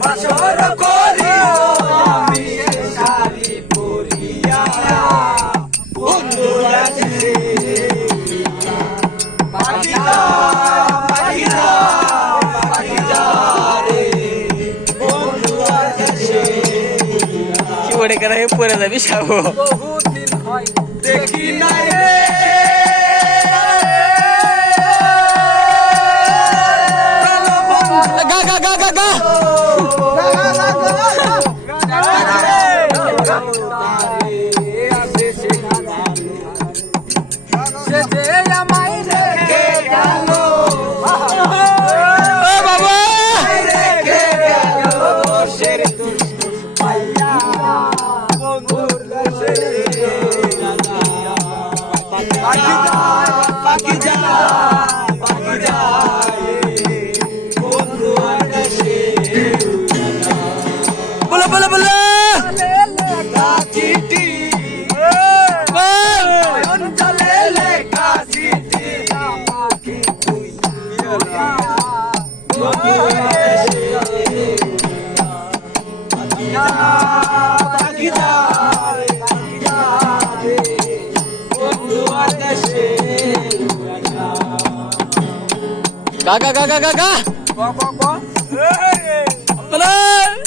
বাসর করিও আমি শাড়ি পরিয়া বন্ধুরা দেশে পাখিরা পাখিরা পাখিরা রে বন্ধুরা দেশে কি ওরে করে পরে যাবি খাবো বহুদিন হয় দেখি নাই রে গা গা গা গা গা পাখি যা পাখি যা বন্ধু আকাশে বলো বলো বলো চিঠি অঞ্চলে লেখা চিঠি আমাকে তুই বন্ধু আকাশে পাখি যা পাখি যা বন্ধু আকাশে গা গা গা গা গা গা বলো